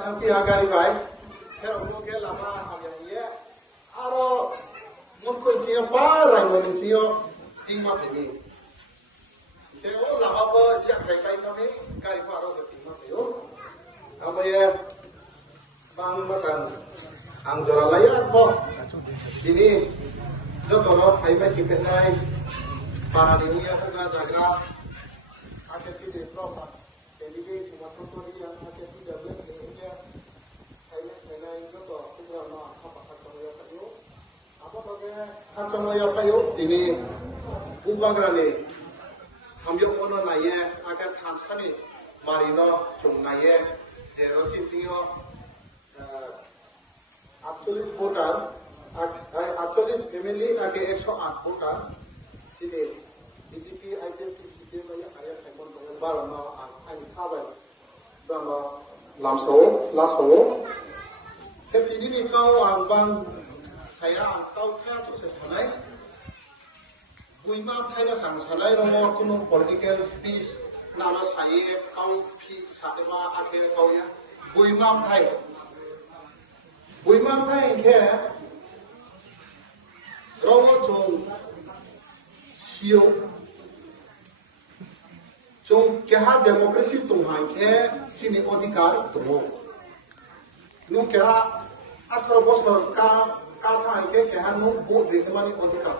थांकी आगारी भाई फिर उनको के लमा हम ये आरो मुनको चियो पार राइमोन चियो टिंग मा फेमी के ओ लमा को या खाई नमी गारी पारो से टिंग मा फेयो अब ये बांग मकान आं जरा लाया को ini जो तो भाई भाई सिपेनाय para niña una zagra ake ti propa eligi kuma soto ni yang ake ti da bel ni ya hai jo to kuma no apa kayo apa bage kacho ya payo ini ubagra ni हम यो mono नाये आके थांसानी Marino chung नाये जेरो चिंतियो 48 voter 48 family आके 108 voter सिले BJP IPFT CP में आया टाइमन में बारना आनी खाबाय बारना लासो के तिनी का आंबां साया आंताव थाया तो से सानाय बुइमा थायना सांग सानाय रमो कुनु पॉलिटिकल स्पीच नामा साये काउ फी सादेमा आखे काउया बुइमा थाय के रमो जों सियो जों केहा डेमोक्रेसी तुमहां के सिनी अधिकार तुमो नु केहा 18 बছর का था के केहा नु वोट देमानी अधिकार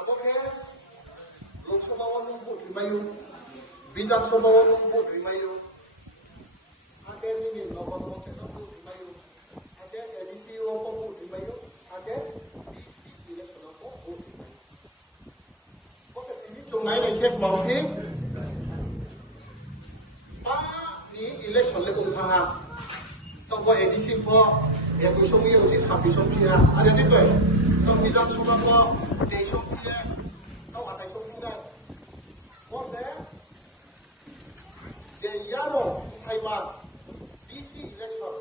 अब के लोकसभा नु वोट रिमायु विधानसभा नु वोट रिमायु आके नि नगर पंचायत नु वोट रिमायु आके एडीसी को वोट रिमायु आके बीसी इलेक्शन को वोट रिमायु बसे तिनी चंगाय ने के बावहे पा नि इलेक्शन ले उंथा तो वो एडीसी को एक सोमी होची 26 सोमिया आरे देखो तो विधानसभा को 23 सोमिया तो 28 सोमिया बसे जे यारो हाइमा बीसी इलेक्शन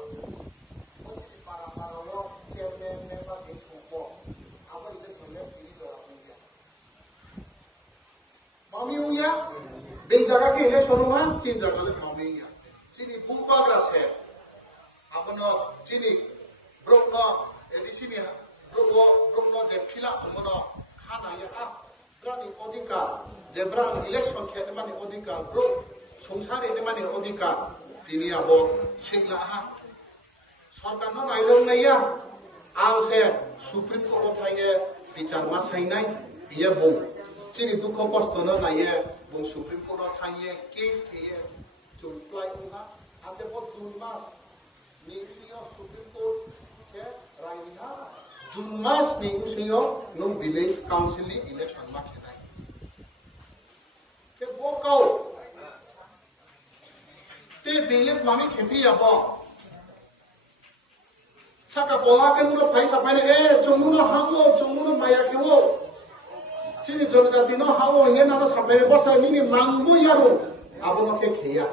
होची para वो चेयरमैन मेंबर के सोको अब इलेक्शन ले तिनी जरा होया मामी होया बे जगह के इलेक्शन हुआ 3 जगह ले मामी होया चिनी बुपाग्रा से अपनो चिनी ब्रोकनो एडीसी ने ब्रोकनो जे फिला तुमनो खाना या आ ब्रानी अधिकार जे ब्रान इलेक्शन के माने अधिकार ब्रो संसार ने माने अधिकार तिनी आबो सिगला हा सरकार न नाइलो नैया आं से सुप्रीम कोर्ट थाये विचार मा साइनाय बिये बो चिनी दुख कष्ट न नाये बो सुप्रीम कोर्ट थाये केस के जुप्लाय उहा आते बो जून मास निउसियो सुप्रीम कोर्ट के रायनिहा जून मास निउसियो नो विलेज काउंसिल इलेक्शन मा खेनाय के बो काउ ते बेले मामी खेपी आबो साका बोला के नुनो पैसा पाने ए जोमुनो हावो जोमुनो माया केवो चिनी जनजाति न हावो ये ना सापेने बसा निनि मांगबो यारो आबो के खेया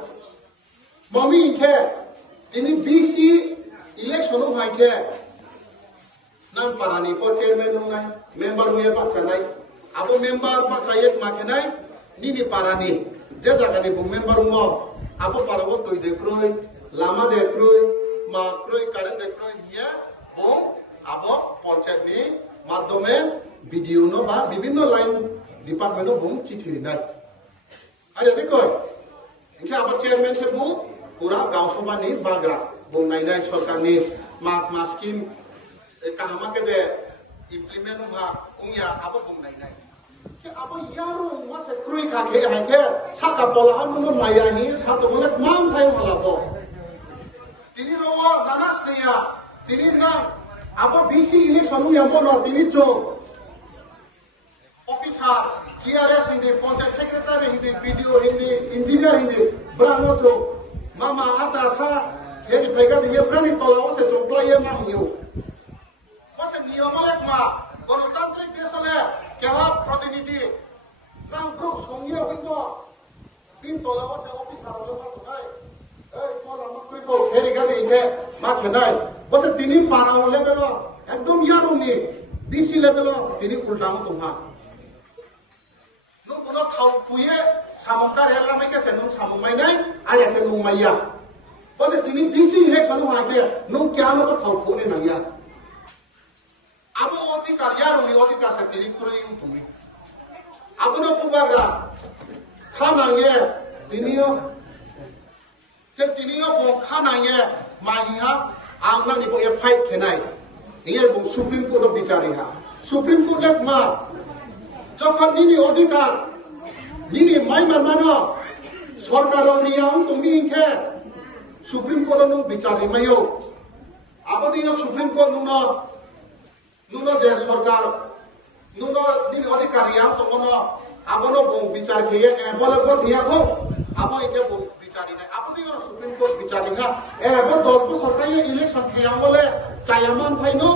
मम्मी के तिनी बीसी इलेक्शन हाय के नाम पारानी को चेयरमैन होनाय मेंबर हुए बाचानाय आबो मेंबर बाचाये माखेनाय निनि पारानी जे जागानि बु मेंबर मो आबो पारावो तोय देख्रोय लामा देख्रोय माख्रोय कारेन्ट देख्रोय हिया बो आबो पंचायत नि माध्यमे वीडियो न बा विभिन्न लाइन डिपार्टमेंट बु चिठि नाय अरे देखो इनके आबो चेयरमैन से बु पूरा गांव सभा नि बाग्रा बु नायनाय सरकार नि मा स्कीम काहामा के दे इम्प्लीमेंट हुआ उंया आबो बु नायनाय के आबो यारो मासे क्रुइ खाखे हाके साका बोला नुनो माया नि सातो मले माम थाय हलाबो तिनी रवा नानास नया तिनी ना आबो बीसी इलेक्शन याबो न तिनी जो officer GRS Hindi panchayat secretary Hindi BDO Hindi engineer Hindi ब्राह्मण जो मामा आता सा हेरी फेगा दिए प्राणी तलाव से चोपला ये मा हियो बसे नियमले मा गणतांत्रिक देशले केहा प्रतिनिधि नाम प्रो संगिया बिंगो बिन तलाव से ऑफिसर लो मा तुनाय ए कोला मक्री को हेरी गादी के मा खेनाय बसे तिनी पाराव लेवल एकदम यारो नि बीसी लेवल तिनी उल्टाम तुमा नु बोलो थाव पुये सामंकार हेला मै के से नु साममाय नाय आरे के नु मैया Kasi tini BC election haike nung kya no ko thau ne na ya. Abo odhikar yar ni odhikar sa tini kuro yung tumi. Abo no pubagra khana ye tiniyo ke tiniyo ko khana ye mahiya angna ni bo ye fight kenai. Ye bo Supreme Court of bichari ha. Supreme Court lek ma যখন নিনি অধিকার নিনি মাই মানমানো সরকার রিয়াং তুমি ইনকে supreme court নং বিচারি মাইও আবদি supreme court Nuno যে সরকার Nuno নিনি অধিকার রিয়াং তমনো আবনো বং বিচার খেয়ে বলে বল রিয়াগো আবো ইকে বং বিচারি নাই আবদি সুপ্রিম কোর্ট বিচারি হা এব দলপ সরকার ইলেকশন খেয়া বলে চায়ামান ফাইনো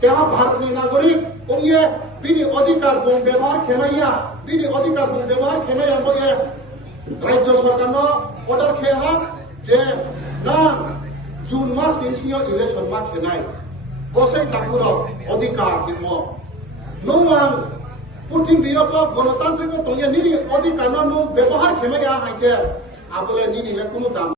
তেহা ভারতনি নাগরিক ওয়ে বিনি অধিকার বং ব্যবহার খেমাইয়া বিনি অধিকার বং ব্যবহার খেমাইয়া বয়ে রাজ্য সরকার অর্ডার খেয়া যে না জুন মাস নিয়ে ইলেকশন মা খেনাই গসাই তাকুর অধিকার দিব নং পৃথিবীর গণতান্ত্রিক তৈরি নিনি অধিকার ব্যবহার খেমাইয়া হাইকে আবলে নিনি কোনো দাম